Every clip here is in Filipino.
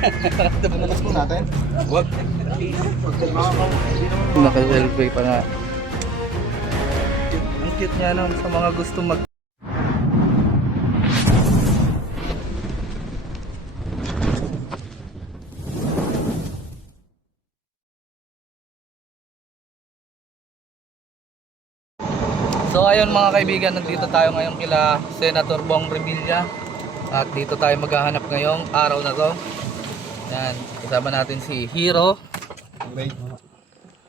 Panalas po natin. Wag. Naka-selfie pa nga. Ang cute niya no, sa mga gusto mag... So ayun mga kaibigan, nandito tayo ngayon kila Senator Bong Revilla. At dito tayo maghahanap ngayong araw na to. Yan, kasama natin si Hero,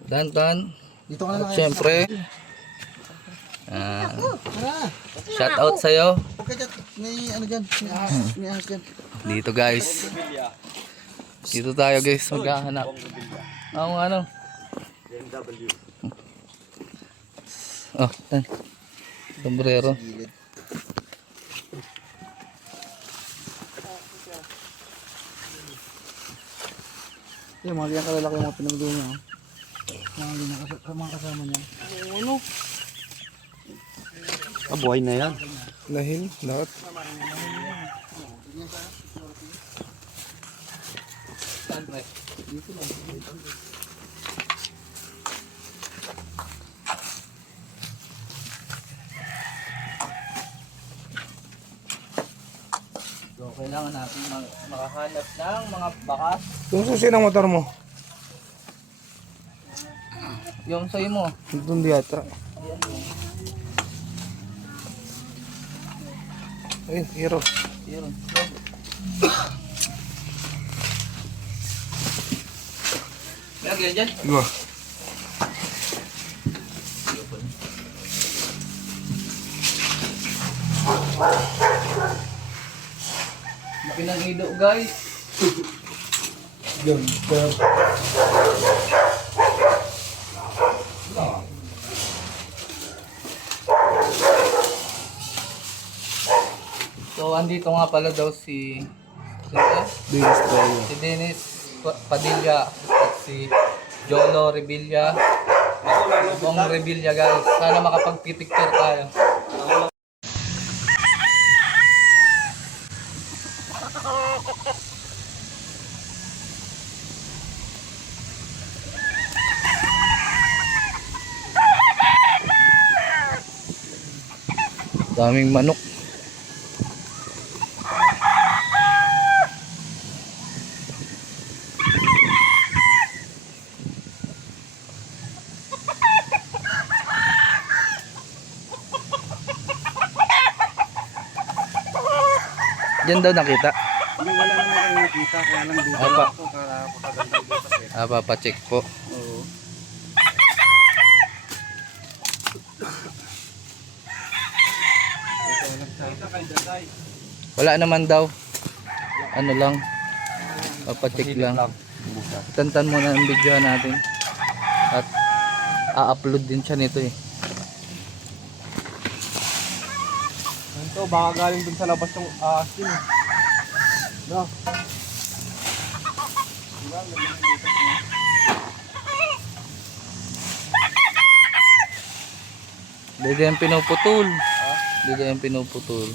Dantan. Dito ka na At syempre, shout out sa'yo. Okay, may ano dyan. May ahas dyan. Dito guys. Dito tayo guys maghahanap. Ang ano? Oh, yan. Sombrero. Yung mga ganyan kalalaki yung mga pinagdo niya. Mga kasama niya. Ano? Buhay na yan. Lahil, lahat. So kailangan natin makahanap ng mga bakas. Yung susi ng motor mo? Yung sa'yo mo. Doon diyata. Ayun, Hero. Yun. Lagyan dyan. Iwa. Laki ng ido guys. Ganda. So andito nga pala daw si Dennis Padilla at si Jolo Revilla. Bong Revilla guys. Sana makapagpipicture tayo. Daming manok. Diyan daw nakita. Hindi, wala naman kayo nakita. Kaya lang dito Apa. ako para makaganda dito kasi. Papacheck po. Oo. Wala naman daw. Ano lang. Papacheck lang. Tantan muna ang video natin. At a-upload din siya nito eh. Ito, baka galing dun sa labas yung asin. No. Dito yung pinuputol. Dito yung pinuputol.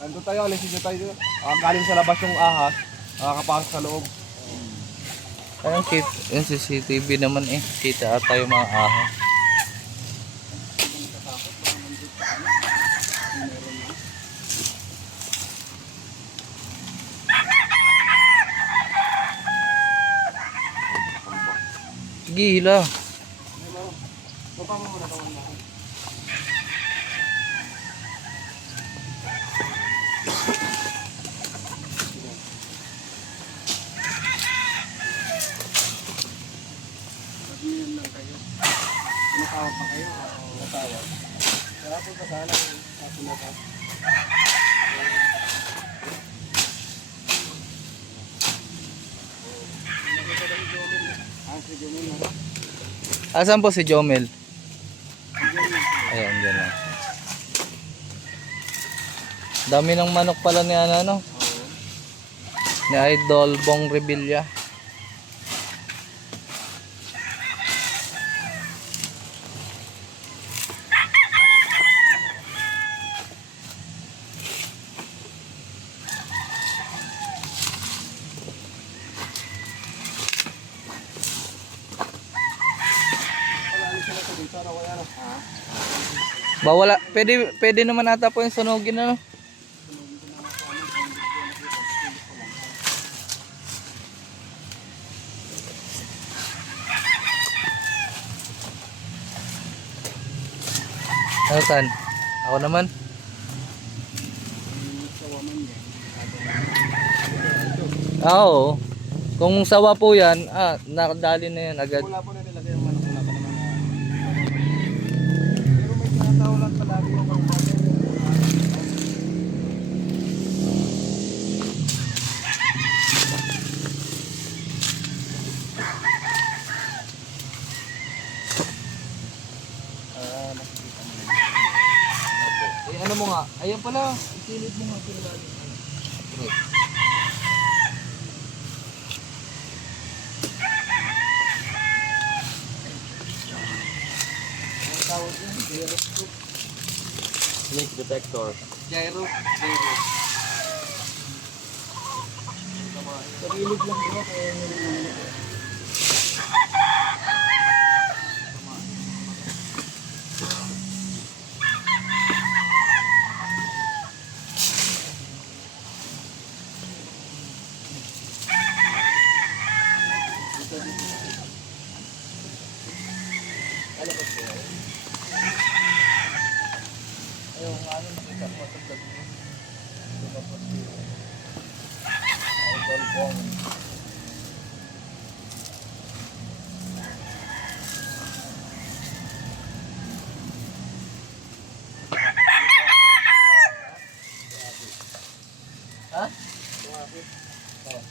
Nandun tayo, alisin nyo tayo. Galing sa labas yung ahas. Nakakapasok sa loob. Ayun, yung CCTV naman eh. Kita ata yung mga ahas. Sige, hila. Natawag pa kayo? Natawag. Kaya po pa sana yung sinatawag. Asan po si Jomel? Ayan, dyan lang. Dami ng manok pala ni ano, ni Idol Bong Revilla. Bawala, pwede naman ata po yung sunugin na. Ano saan? Ako naman. Oo. Kung sawa po yan, nakadali na yan agad. Wala po na nilagay yung manok. Wala pa naman. Pero may tinatawalan palagi yung mga Ano mo nga? Ayun pala. Isilid mo nga. Okay. Tawag yun, gyroscope. snake detector. Gyro. Sarili lang bro, kaya Ayun, ano nakita ko sa vlog mo. Idol Bong. Ha? Oh.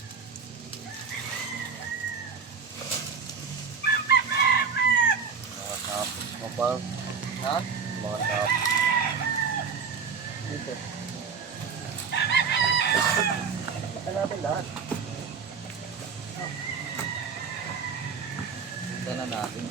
Kapal. Ha? Mga tap. Dito. Baka natin lahat. Ito na natin.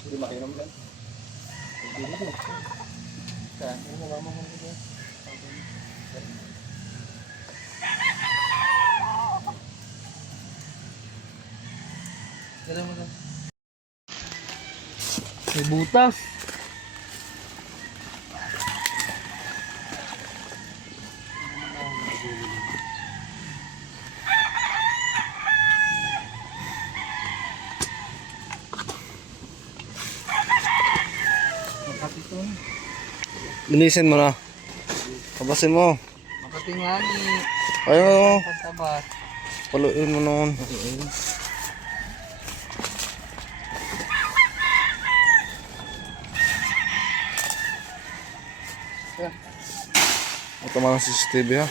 Hindi makinom yan. Hindi rin. Saan? Ano nga mo yan? Tira mo na. May butas. Makati to. Linisin mo na. Tabasin mo. Makati nga ni. Ayaw. Pagtabas. Paluin mo noon. Ito mga CCTV ha.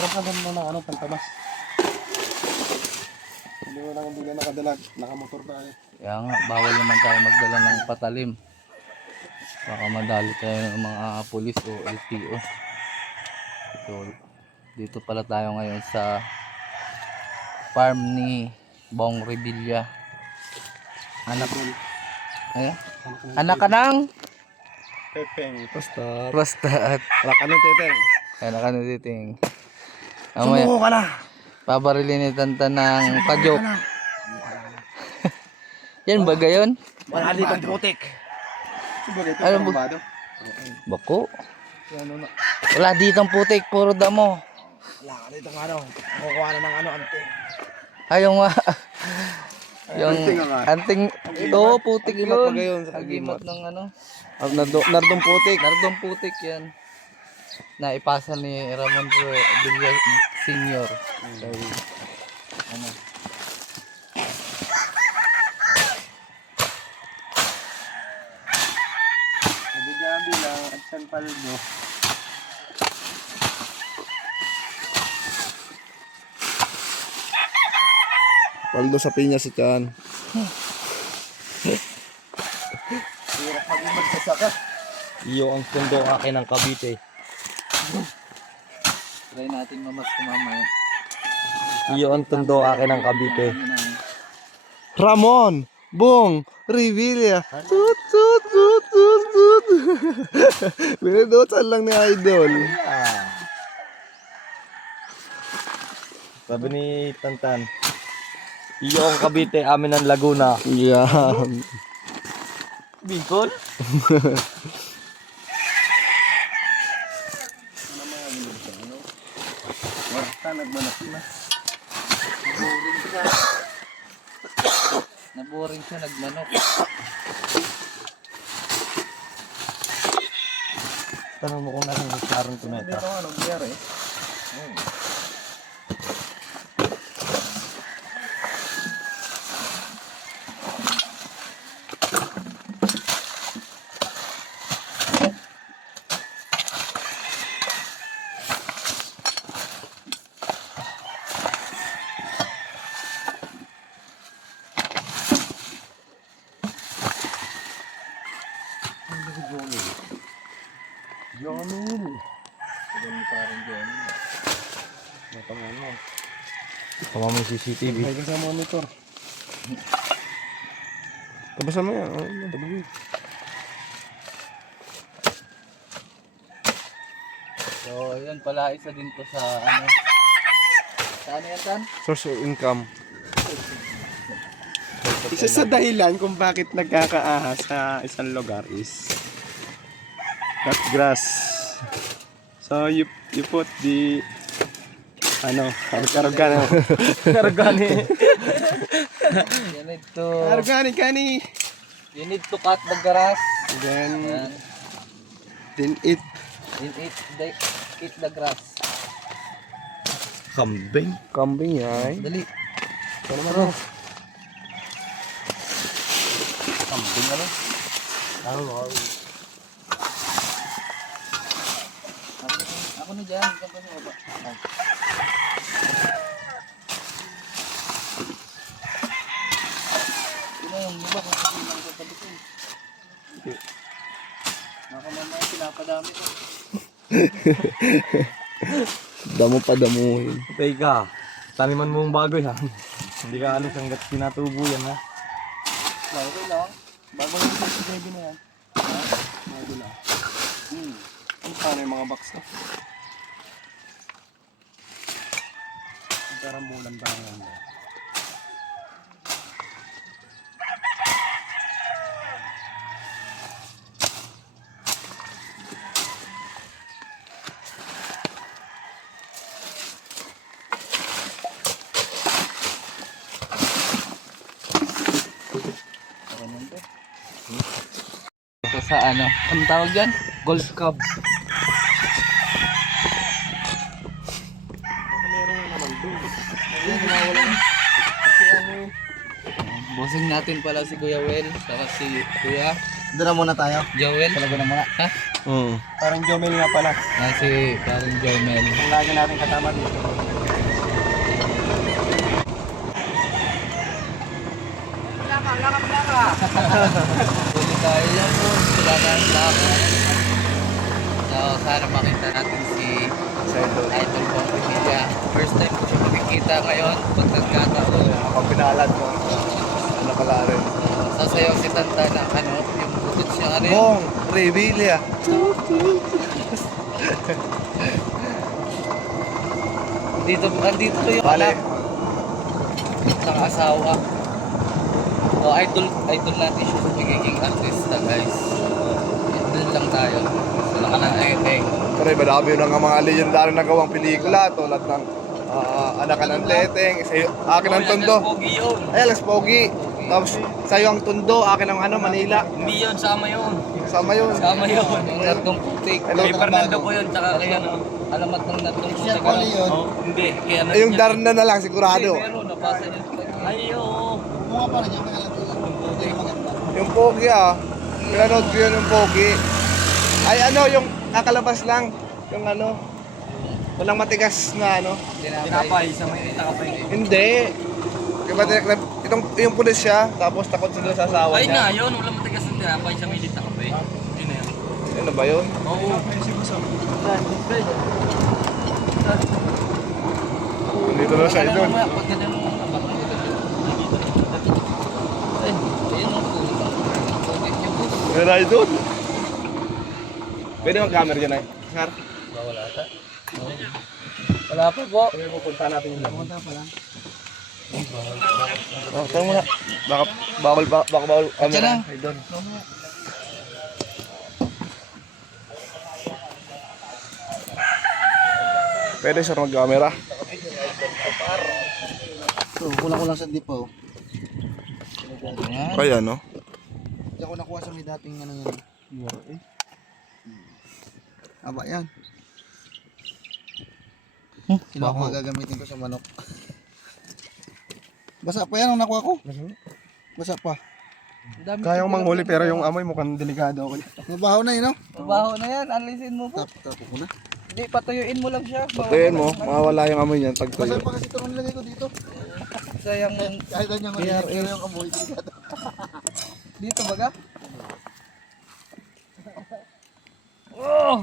Sarap na ganda ng ano, pantabas. Hindi mo lang hindi ka nakadala, nakamotor tayo. Kaya nga, bawal naman tayo magdala ng patalim. Baka madali tayo ng mga pulis o LTO. So, dito pala tayo ngayon sa farm ni Bong Revilla. Anak anak ka ng Pepeng. Basta. prostat. Wala ka ng teteng. Kaya nakanititing. Mamaya, Sumuko ka na! pabarilin ni Tantan ng pajok. Yan ba gayon? Wala ditong putik! Ano ba? Bako. Wala ditong putik, puro damo. Wala ka ditong ano, kukuha na ng ano, ante. Ayaw nga. Yung Anting nga. anting, oo, putik Agimat pa yun. gayon sa Agimat agimat. ng ano. Nardong putik. Nardong putik yan. Naipasa ni Ramon Villa Senior. Kay, ano. Gabi lang at San Paldo. Paldo sa pinya si Chan. Hirap mag-ibag sa saka. Iyo ang pundo akin ng Cavite. Try natin mamas kumamaya. Iyo ang pundo akin ng Cavite. Ramon! Bong! Revilla! Tut! Tut! Tut! Tut! Tut! Binidotan lang ni Idol. Sabi ni Tantan, iyo ang Cavite, amin ang Laguna. Yan. Bicol? Basta nagmanak na. Naboring siya, nagmanok. Tanong mo kung nasang sarang tumeta. Dito nga, nangyari. Jonil. Parang Johnny. Tama mo yung CCTV. Ay, sa monitor. Tabasan mo yan. Tabasan. So, yun pala, isa din to sa ano. Sa ano yan, Tan? Source of income. Isa sa dahilan kung bakit nagkakaahas sa isang lugar is cut grass. So you put the karugani. You need to, Kani. you need to cut the grass. Then Yan. then eat Eat the grass. kambing. Kambing yan. Dali. Ano? Kambing ano? Ako na dyan. Diyan pa sa baba. Ito yung baba kung hindi lang sa tabi ko. Baka mamaya pinapadami ko. Damo pa damuhin. Teka, taniman mo ang bagoy ha. Hindi ka alis hanggat pinatubo yan ha. Okay lang. Bago yung CCTV na yan. Bago lang. Paano yung mga box na? Karambulan ba yan? Ito sa ano? Anong tawag dyan? Golf Club. Bossing natin pala si Kuya Wel, saka si Kuya Doon na muna tayo. Joel. Talaga na muna. Ha? Parang Jomel nga pala. Si parang Jomel. Ang lagi natin kasama dito. Huli tayo yan po. Sila na ang lako. So, sana makita natin si Idol Pompilla. First time ko siya makikita ngayon. Pag nagkataon. Kapag pinalad mo. Ano pala rin? Sasayaw si Tanta na ano, yung bukod siya ano yun. Bong! Revilla! andito ko yung Bale. anak. Ng asawa. So, idol natin siya sa pagiging artista, guys. Doon lang tayo. Sa naka-naeteng. Pero madami yun ang mga legendary na gawang pelikula tulad ng Anak ka ng Teteng, akin ang Tondo. Pogi yun. Ay, Las Pogi. Tapos sa'yo ang Tondo, akin ang Manila. Hindi yun, sama yun. Sama yun. Sama yun. Yung Nardong Putik. Hello, Kay Fernando ko yun, tsaka kay ano. Alamat ng Nardong Putik. Oh, hindi. Kaya ano. Yung Darna na lang, sigurado. Hindi, meron. Napasa niya. Ay, oo. Kumuha pa rin yung mga putik maganda. Yung Pogi pinanood ko yun yung Pogi. Ay yung kakalabas lang. Yung walang matigas na Tinapay. Sa may takapay. Hindi. Diba, yung pulis siya, tapos takot sila sa asawa Ay na, niya. yun. Wala matigas ng tinapay sa may takapay. Yun na yun. Ano ba yun? Oo. Dito na siya doon. Pag ganun mo, ay, ayun ang putik niyo po. Meron ay doon. Pwede mag-camera dyan ay. Sir? Wala ata. Wala pa po. Pupunta natin yung Pumunta pa lang. Tanong mo na. Baka bawal. Diyan lang. Ay doon. Pwede sir mag-camera. So, kulang-kulang sa dipo. Ayan. Kaya Hindi ako nakuha sa may dating yun. Aba yan. Sino ako gagamitin ko sa manok? Basa pa yan ang nakuha ko. Basa pa. Kayang manghuli pero yung amoy mukhang delikado ako. Mabaho na yun, no? Mabaho na yan. Alisin mo po. Tapo ko na. Hindi, patuyuin mo lang siya. Patayin mo, mawawala yung amoy niyan pag Basa tuyo. pa kasi ito ang nilagay ko dito. Sayang Kahit na niya maliit pero yung amoy. Delikado. dito baga. Oh!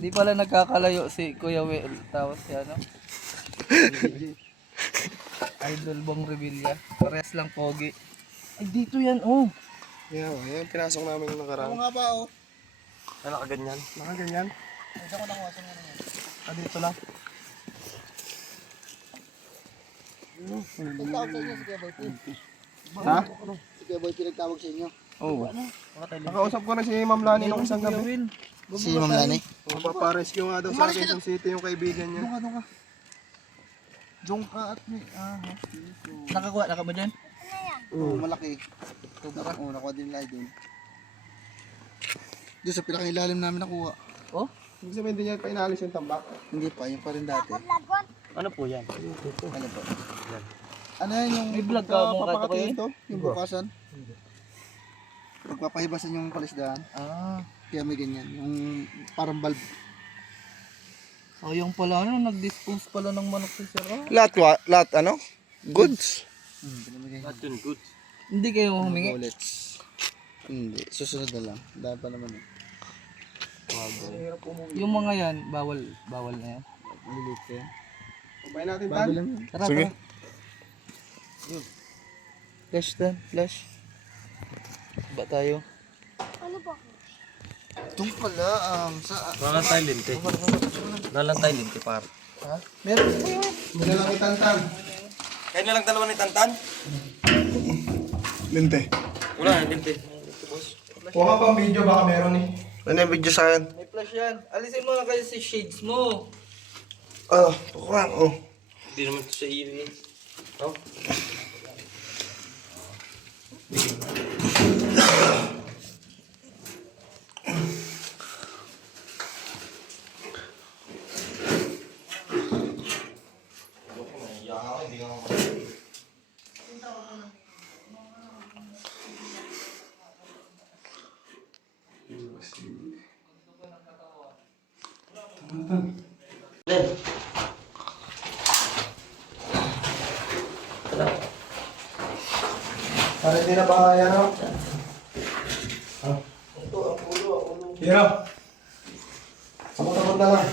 Di pala nagkakalayo si Kuya Will. Tapos si Idol Bong Revilla. Parehas lang pogi. Ay, dito yan, oh. Yan, pinasok namin yung Ako nakaraan. nga ba, oh? Nakaganyan. Nakaganyan? Hindi ako nakuha sa mga yan. Dito lang. Nagtawag sa inyo si Kuya Boy P. Ha? Si Kuya Boy P nagtawag sa inyo. Oh. Nakausap ko na si Ma'am Lani nung isang gabi. Si Ma'am Lani. Paparescue nga daw sa Quezon City yung kaibigan niya. Doon ka. Doon ka at may Nakakuha na ka ba dyan? Oo, malaki. Oo, nakuha din nila doon. Doon sa pinakailalim namin nakuha. Oh? Ibig sabihin din niya pa inalis yung tambak. Hindi pa, yung pa rin dati. Ano po yan? Ano pa? Ano yan yung May vlog ka mo papakatingin katapain? to? Yung bukasan? Pagpapahibasan yung palisdaan. Ah. Kaya may ganyan. Yung parang bulb. Sayang pala, nag-dispose pala ng manok si Sir. Ah. Lahat goods. Pinamigay At yun, good. Hindi kayo humingi. bullets. Hindi, susunod na lang. Dahil pa naman eh. Yung mga yan, bawal na yan. Maliliit ka yan. Kumain natin Bago lang yan. Tara, Sige. tara. Flash dan, flash. Ba tayo? Itong pala, Lalantay linte. Lalantay linte, par. Meron. Dala lang Tantan. Kaya na lang dalawa ni Tantan? Linte. Wala na, linte. Huwag ka pang video, baka meron eh. Ano yung video sa akin? May flash yan. Alisin mo na kayo si shades mo. Tukuhan. Oh. Hindi naman ito sa iyo eh. Oh. Para hindi na ba yan o? Hiro. Sabot-sabot na lang.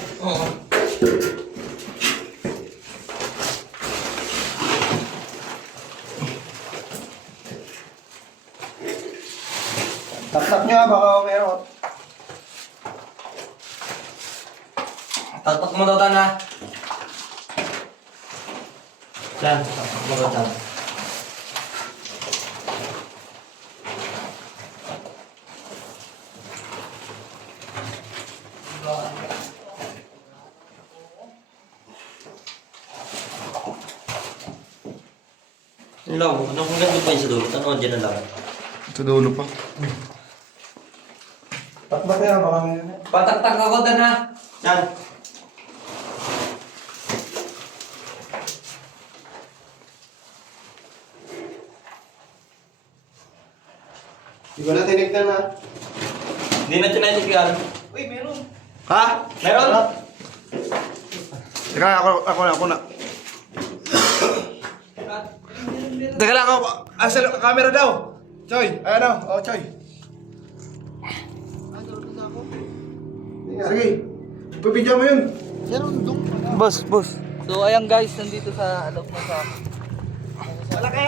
Taktak nyo baka meron. Tatak mo daw, Tan, ha? Saan? Magandang. Ano kung ganda pa yun sa dulo? Ano, dyan na lang. Sa dulo pa. Takbat kaya baka Pataktak ako na na. Saan? Di ba na tinignan na? Hindi na tinetik yan. Uy, meron. Ha? Meron? Teka, ako na. Teka lang ako. Asal, camera daw. Choy, ayan o. Oh, Choy. Sige. Pabidyo mo yun. Meron dong. Boss. So ayan guys, nandito sa alok na sa Malaki.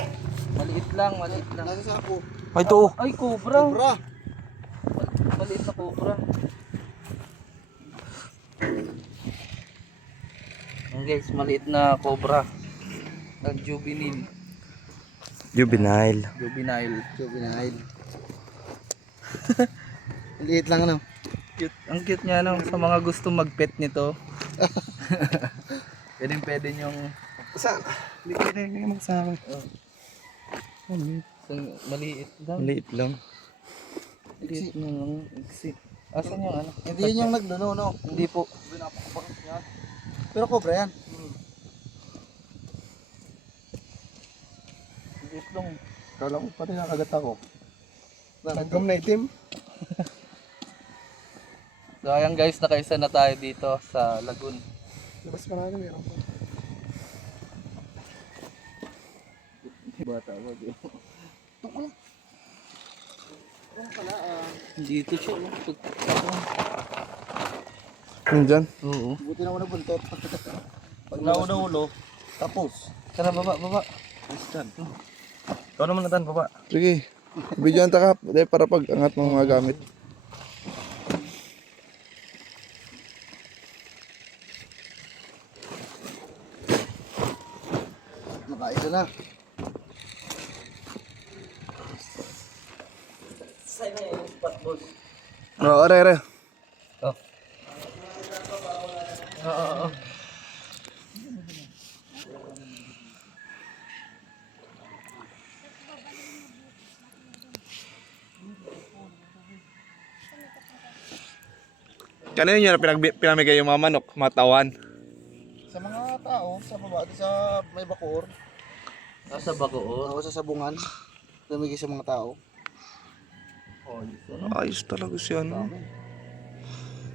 maliit lang. Nasa sa ako. Ay, ito. Ay, cobra. Bra. Maliit na cobra. Ayan guys, maliit na cobra. Juvenile. Juvenile. Juvenile. Liit lang ano. Cute. Ang cute niya no, sa mga gusto mag-pet nito. Pwede nyong Saan? Hindi ko na magsama. maliit lang. Maliit lang. Maliit na lang. Asan yung ano? Hindi yun yung nagduno, no? Hindi po. Pero cobra yan. Maliit lang. Kala ko pati nakagat ako. Nagkam na itim. So ayan guys, nakaisa na tayo dito sa lagoon. Labas pa natin meron pa. Bata ba di? Dito siya. Nandyan? Oo. Buti na ako nabuntot. Pag nauna ulo, tapos. Tara baba. Ikaw naman natan, baba. Sige. Bidyoan ta ka. Para pag angat ng mga gamit. Nakaisa na. Oo, are. Oh. Oo. Kanino nyo na pinamigay yung mga manok? Matawan. Sa mga tao, sa baba, sa may bakor, Nasa Bacoor. o sa sabungan, lumigay sa mga tao. Ayos talaga siya, no?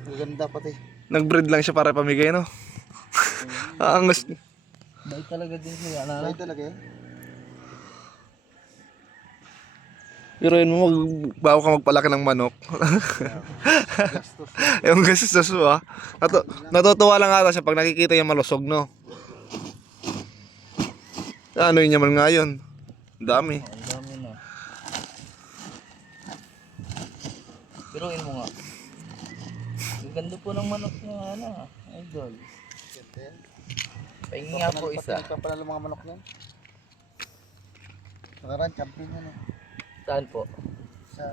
Ang ganda pati. Nag-breed lang siya para pamigay, no? Aangas. Dahil talaga din siya. Ay talaga yan. Pero yun mo, bago ka magpalaki ng manok. Yung gastos mo, ha? Natutuwa lang ata siya pag nakikita yung malusog, no? Ano yun naman nga yun? Dami. Ang dami na. Piruin mo nga. Ang ganda po ng manok niya, ano, idol. Pahingi nga po isa. Nagpapanalo mga manok yan. Nakaraan, champion yan. Saan po? Sa...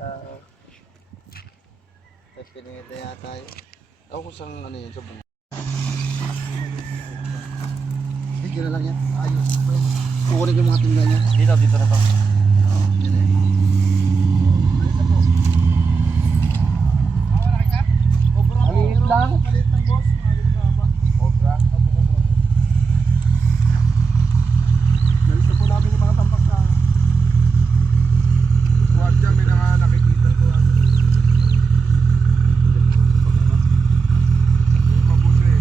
Tapos pinita yata yun. Ako kung saan ano yun, sa bunga. Sige na lang yan. Ayos. Kukunin ko yung mga tinda niya. Dito na to. Maliit lang. Maliit lang, boss. Maliit na ba? Cobra. Nalito po namin yung mga tampak sa... Huwag dyan, may nakikita ko. Mabuti.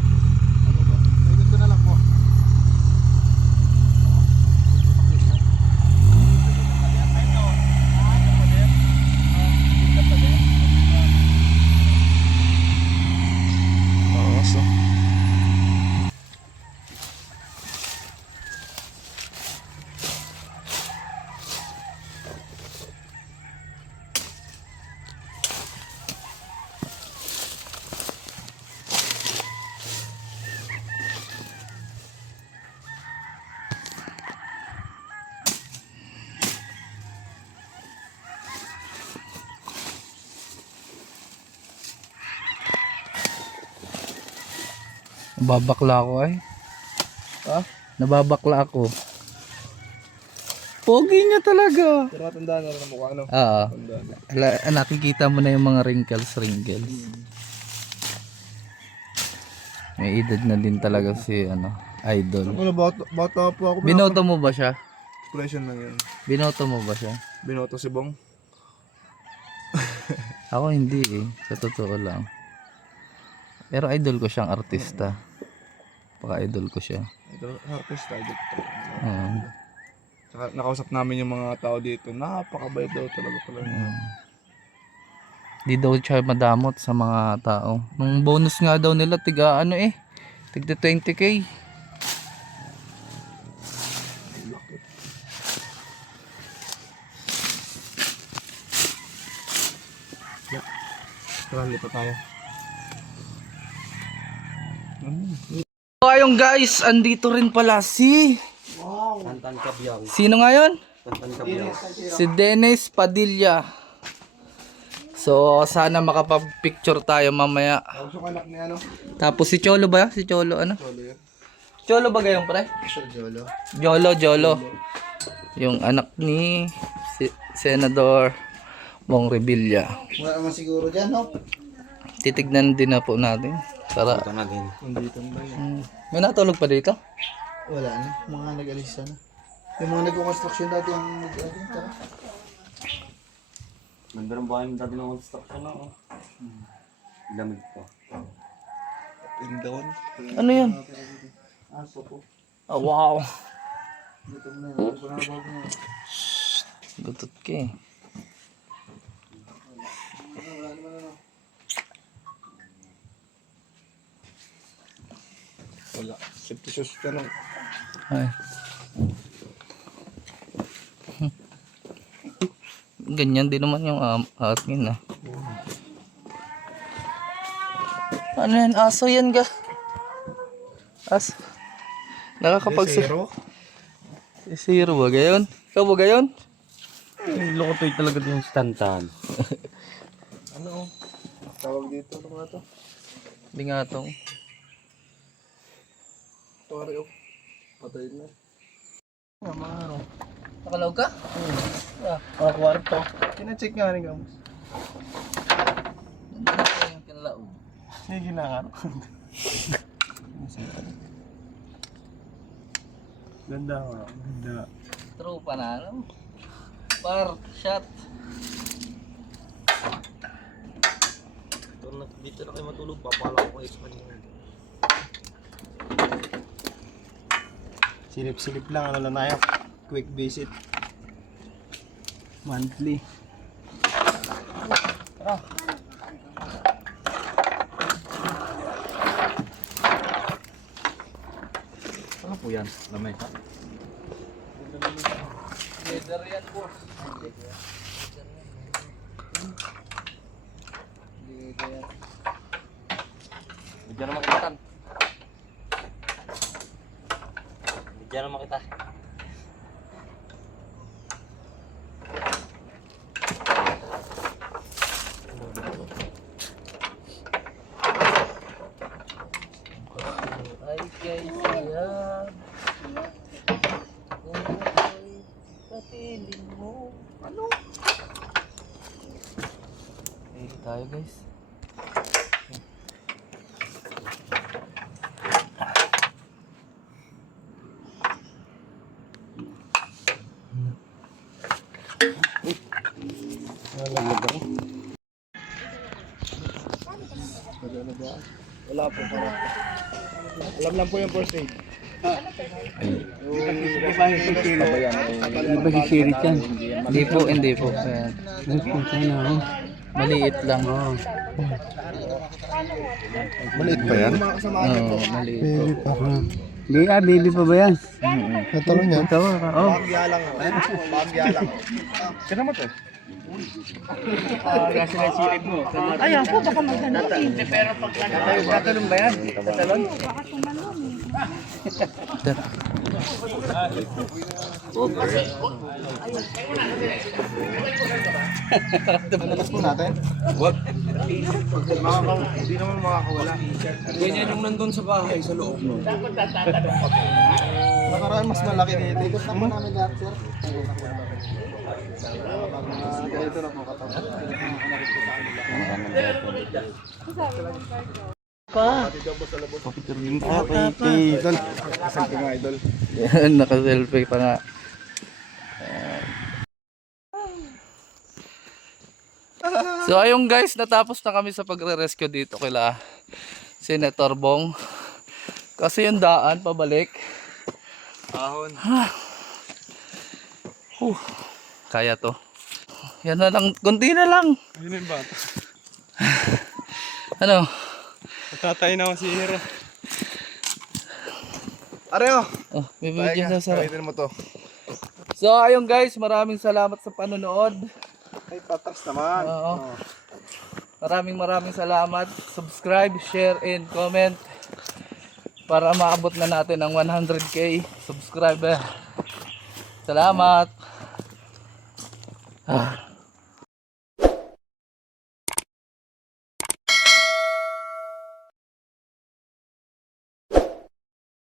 Ayos ko na lang po. Babakla ako ay. Ha? Nababakla ako. Pogi niya talaga. Pero matanda na rin ang mukha, ano? Oo. Matanda na. Nakikita mo na yung mga wrinkles. May edad na din talaga si idol. Ano, bata po ako. Binoto mo ba siya? Expression lang yun. Binoto mo ba siya? Binoto si Bong. Ako hindi eh. Sa totoo lang. Pero idol ko siyang artista. Paka-idol ko siya. Ito, artist tayo dito. Saka nakausap namin yung mga tao dito. Napakabait daw talaga pala. Di daw siya madamot sa mga tao. Nung bonus nga daw nila, tiga tigda 20k. Tara, lipat tayo. So ayun guys, andito rin pala si... Tantan Kabyang. Sino nga yun? Tantan Kabyang. Si Dennis Padilla. So sana makapag-picture tayo mamaya. Gusto ko anak ni ano? Tapos si Cholo ba? Si Cholo ano? Cholo yun. Cholo ba gayong pre? Jolo. Yung anak ni Senador Bong Revilla. Wala naman siguro dyan, no? Titignan din na po natin. Para Ito na din. Nandito na yun. may natulog pa dito? Wala na. Mga nag-alis na. Yung mga nag-construction dati ang nag-alis na. Ganda ng bahay ng dati ng construction na. Lamig pa. In down. Ano yun? Aso po. Oh, wow. Dito mo na yun. Dito na bago na. Gutot ka eh. Wala. Safety shoes ka lang. Ay. Ganyan din naman yung akin ah. Ano yan? Aso yan ga? Aso. Zero? Zero ba gayon? Ikaw ba gayon? Lokotoy talaga din yung Tantan. Ano? Tawag dito. Ano nga to? Bingatong. Sorry oh. Patay na. Nakalaw ka? Mga kwarto. Kina-check nga rin kamo. Nandito yung kinalaw. Sige, ginakaro. Ganda nga. Ganda. True pa na ano? Par shot. Dito na kayo matulog. Papala ko Espanyol. Silip-silip lang, ano lang tayo. Quick visit. Monthly. Ano po yan? Lamay ka? Leather yan boss. Bigyan naman kita. Bigyan naman kita. Ay guys yan. Sa piling mo. Ano? Ready tayo guys. Wala po. Alam lang po yung first aid. Hindi po. Ayan. Maliit lang. Maliit pa yan? Mga kasamahan Oo, maliit po. Baby pa ba yan? Ito lang yan. Ito, Bagya lang. Bagya lang. Kaya naman to. Ayan po, baka maganda. Pero pag tatalon ba yan? Tatalon? Baka tumalon eh. Labas po natin. Hindi naman makakawala. Ganyan yung nandun sa bahay, sa loob. Nakaraan mas malaki dito. Ikot na po namin lahat, sir. Ganito na po katapos. Idol. Kasal ko nga, idol. Yan, naka-selfie pa nga. So ayun guys, natapos na kami sa pagre-rescue dito kila Senator Bong. Kasi yung daan pabalik. Ahon. Kaya to. Yan na lang, kunti na lang. Yun yung bata. Ano? Natatay na ako si Hero. Areo. Oh, may video sa sarap. Kawitin mo to. So ayun guys, maraming salamat sa panonood. Ay, patas naman. Oo. Maraming salamat. Subscribe, share, and comment para maabot na natin ang 100k subscriber. Salamat.